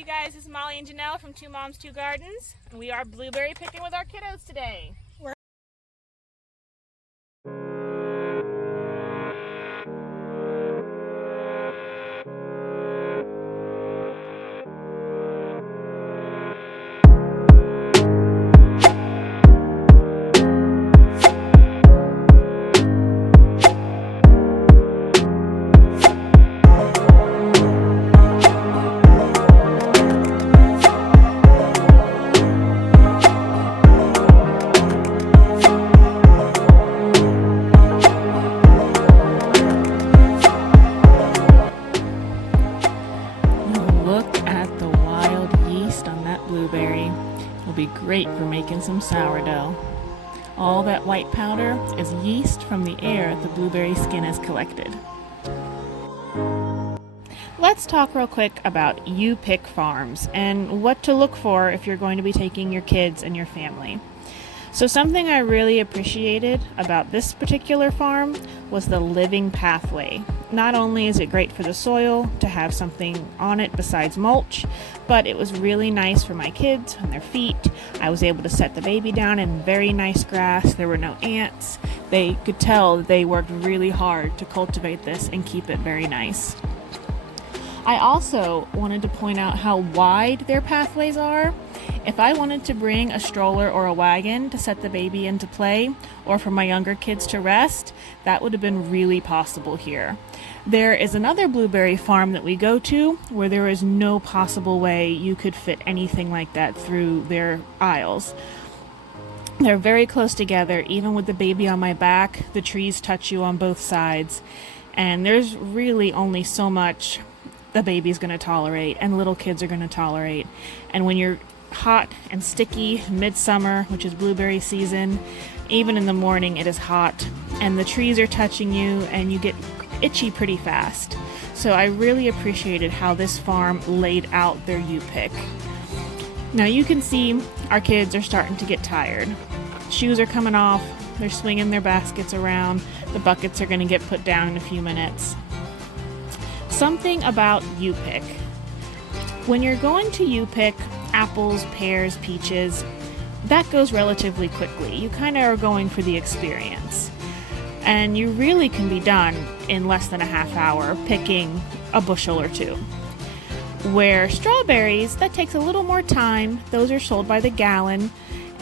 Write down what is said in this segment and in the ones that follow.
you guys, this is Molly and Janelle from Two Moms, Two Gardens, and we are blueberry picking with our kiddos today. Look at the wild yeast on that blueberry. It'll be great for making some sourdough. All that white powder is yeast from the air the blueberry skin has collected. Let's talk real quick about You Pick Farms and what to look for if you're going to be taking your kids and your family. So something I really appreciated about this particular farm was the living pathway. Not only is it great for the soil to have something on it besides mulch, but it was really nice for my kids on their feet. I was able to set the baby down in very nice grass. There were no ants. They could tell that they worked really hard to cultivate this and keep it very nice. I also wanted to point out how wide their pathways are. If I wanted to bring a stroller or a wagon to set the baby into play, or for my younger kids to rest, that would have been really possible here. There is another blueberry farm that we go to where there is no possible way you could fit anything like that through their aisles. They're very close together, even with the baby on my back. The trees touch you on both sides, and there's really only so much the baby's going to tolerate and little kids are going to tolerate. And when you're hot and sticky midsummer, which is blueberry season, even in the morning it is hot and the trees are touching you and you get itchy pretty fast. So I really appreciated how this farm laid out their U-pick. Now you can see our kids are starting to get tired. Shoes are coming off, they're swinging their baskets around, the buckets are going to get put down in a few minutes. Something about U-pick. When you're going to U-pick apples, pears, peaches, that goes relatively quickly. You kind of are going for the experience. And you really can be done in less than a half hour picking a bushel or two. Where strawberries, that takes a little more time. Those are sold by the gallon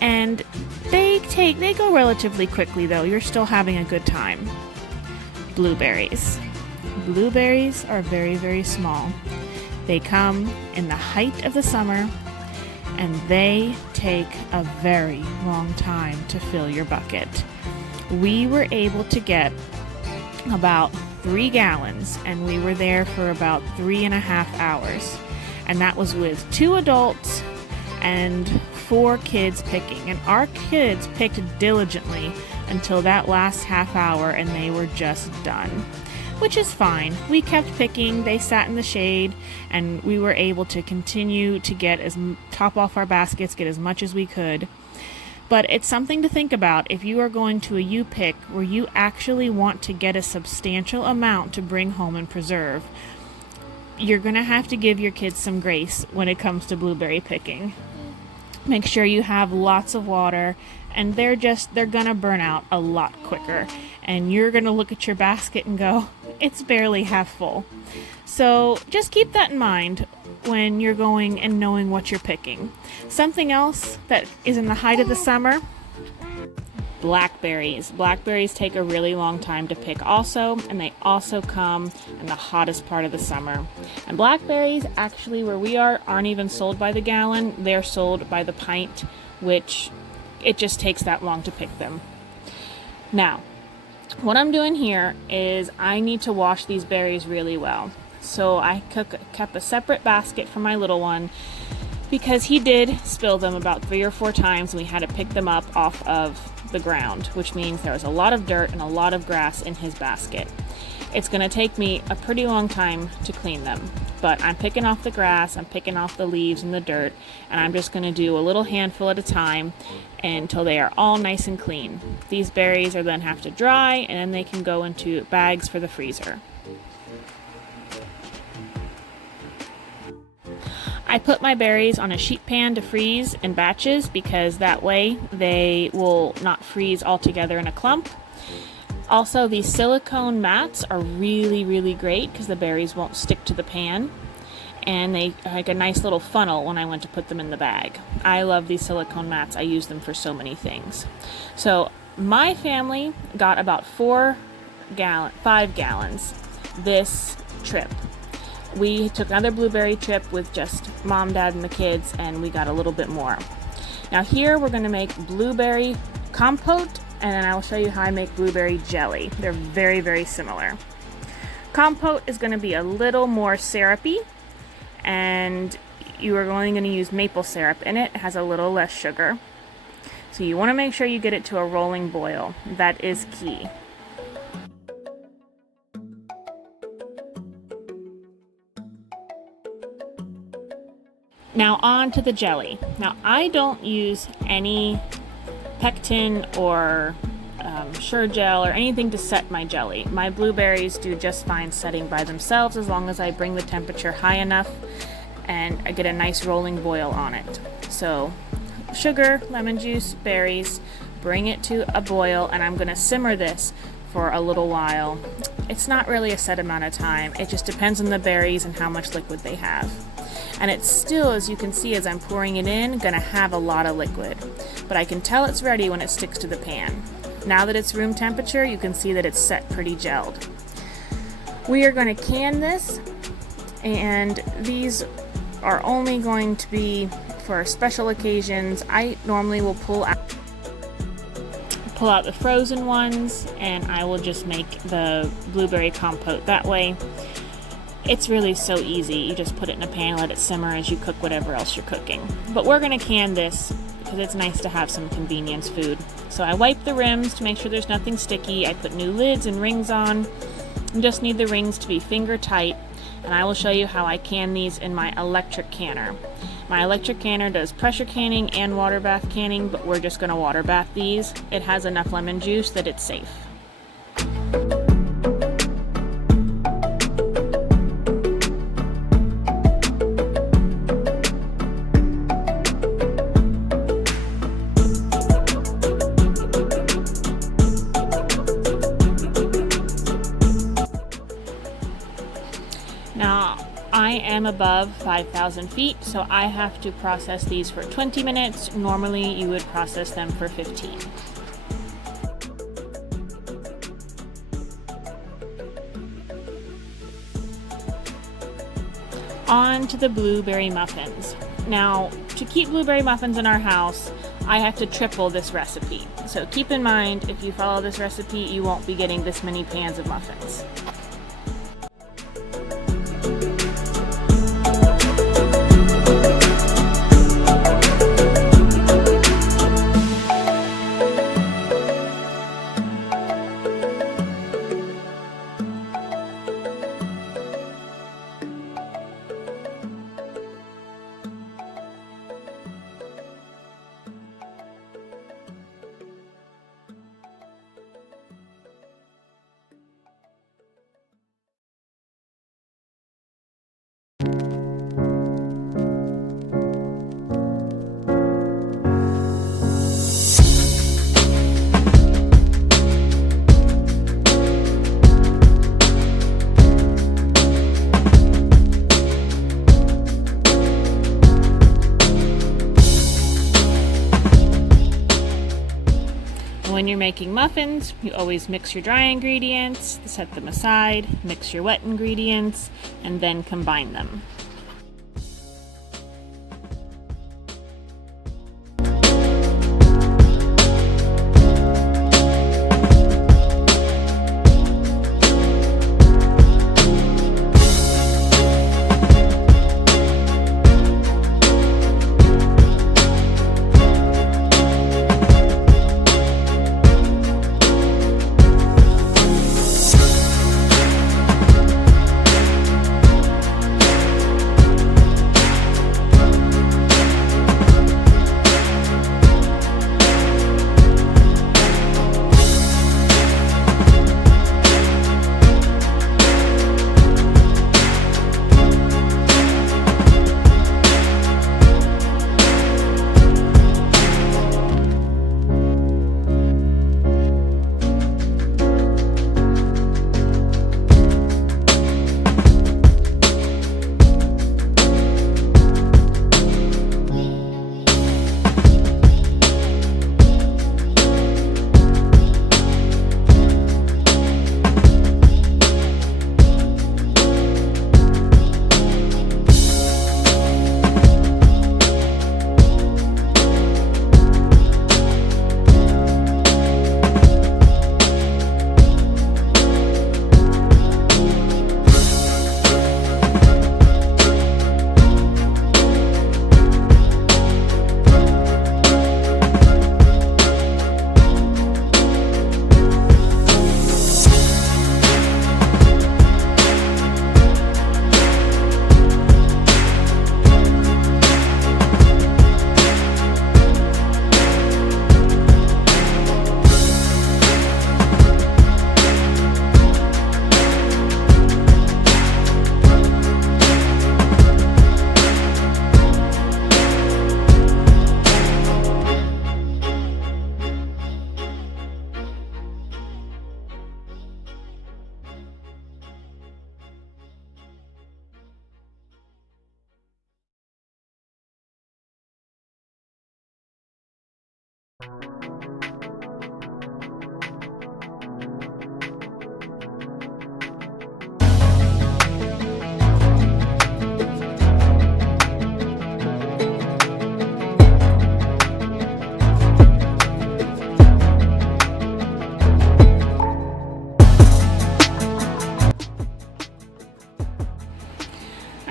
and they go relatively quickly though. You're still having a good time. Blueberries. Blueberries are very, very small. They come in the height of the summer and they take a very long time to fill your bucket. We were able to get about 3 gallons and we were there for about 3.5 hours. And that was with 2 adults and 4 kids picking. And our kids picked diligently until that last half hour and they were just done. Which is fine. We kept picking, they sat in the shade, and we were able to continue to get top off our baskets, get as much as we could. But it's something to think about if you are going to a U-pick where you actually want to get a substantial amount to bring home and preserve. You're going to have to give your kids some grace when it comes to blueberry picking. Make sure you have lots of water, and they're going to burn out a lot quicker. And you're going to look at your basket and go, it's barely half full. So just keep that in mind when you're going and knowing what you're picking. Something else that is in the height of the summer, blackberries. Blackberries take a really long time to pick also, and they also come in the hottest part of the summer. And blackberries, actually where we are, aren't even sold by the gallon. They're sold by the pint, which it just takes that long to pick them. Now, what I'm doing here is I need to wash these berries really well. So I kept a separate basket for my little one because he did spill them about 3 or 4 times and we had to pick them up off of the ground, which means there was a lot of dirt and a lot of grass in his basket. It's going to take me a pretty long time to clean them, but I'm picking off the grass, I'm picking off the leaves and the dirt, and I'm just going to do a little handful at a time until they are all nice and clean. These berries are then have to dry, and then they can go into bags for the freezer. I put my berries on a sheet pan to freeze in batches because that way they will not freeze all together in a clump. Also, these silicone mats are really great because the berries won't stick to the pan, and they are like a nice little funnel when I went to put them in the bag. I love these silicone mats. I use them for so many things. So my family got about 5 gallons this trip. We took another blueberry trip with just mom, dad, and the kids, and we got a little bit more. Now here we're going to make blueberry compote, and then I will show you how I make blueberry jelly. They're very similar. Compote is going to be a little more syrupy, and you are only going to use maple syrup in it. It has a little less sugar. So you want to make sure you get it to a rolling boil. That is key. Now on to the jelly. Now I don't use any pectin or Sure-Gel or anything to set my jelly. My blueberries do just fine setting by themselves as long as I bring the temperature high enough and I get a nice rolling boil on it. So sugar, lemon juice, berries, bring it to a boil, and I'm going to simmer this for a little while. It's not really a set amount of time. It just depends on the berries and how much liquid they have. And it's still, as you can see as I'm pouring it in, going to have a lot of liquid. But I can tell it's ready when it sticks to the pan. Now that it's room temperature, you can see that it's set pretty gelled. We are going to can this, and these are only going to be for special occasions. I normally will pull out the frozen ones, and I will just make the blueberry compote that way. It's really so easy. You just put it in a pan, let it simmer as you cook whatever else you're cooking. But we're going to can this because it's nice to have some convenience food. So I wipe the rims to make sure there's nothing sticky. I put new lids and rings on. You just need the rings to be finger tight, and I will show you how I can these in my electric canner. My electric canner does pressure canning and water bath canning, but we're just going to water bath these. It has enough lemon juice that it's safe. Now, I am above 5,000 feet, so I have to process these for 20 minutes. Normally, you would process them for 15. On to the blueberry muffins. Now, to keep blueberry muffins in our house, I have to triple this recipe. So keep in mind, if you follow this recipe, you won't be getting this many pans of muffins. When you're making muffins, you always mix your dry ingredients, set them aside, mix your wet ingredients, and then combine them.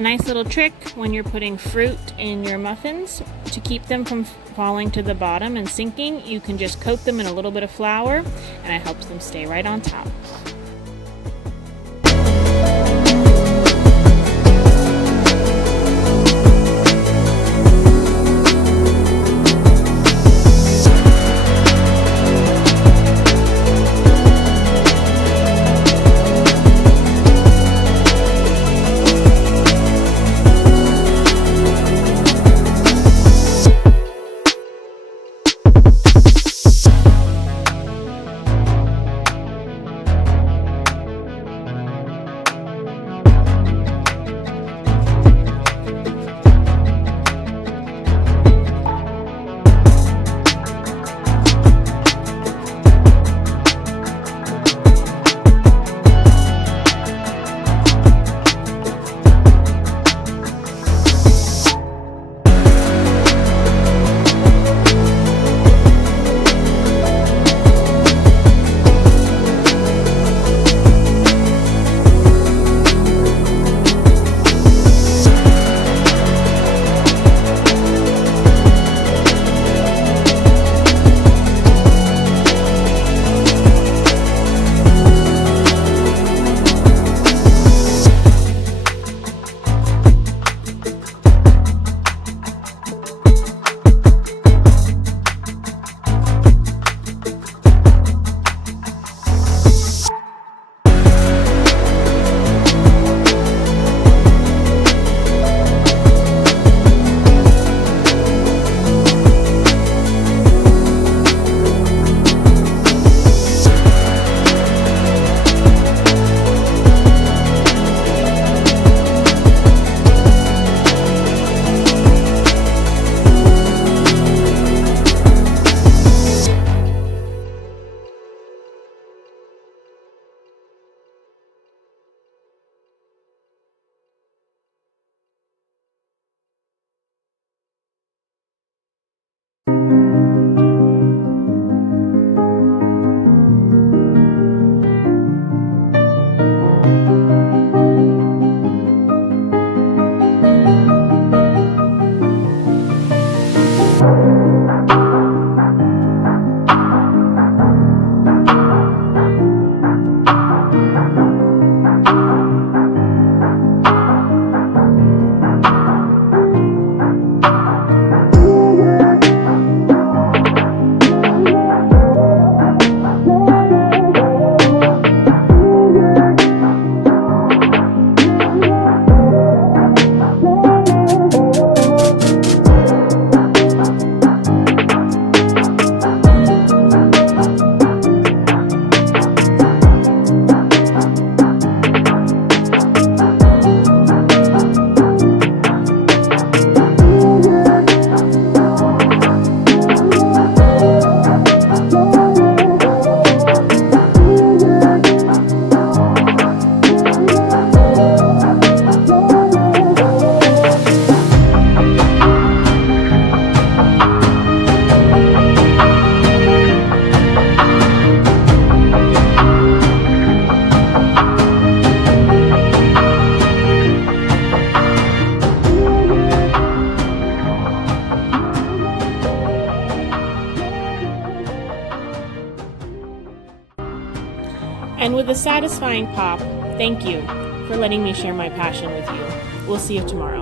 A nice little trick when you're putting fruit in your muffins, to keep them from falling to the bottom and sinking, you can just coat them in a little bit of flour, and it helps them stay right on top. And with a satisfying pop, thank you for letting me share my passion with you. We'll see you tomorrow.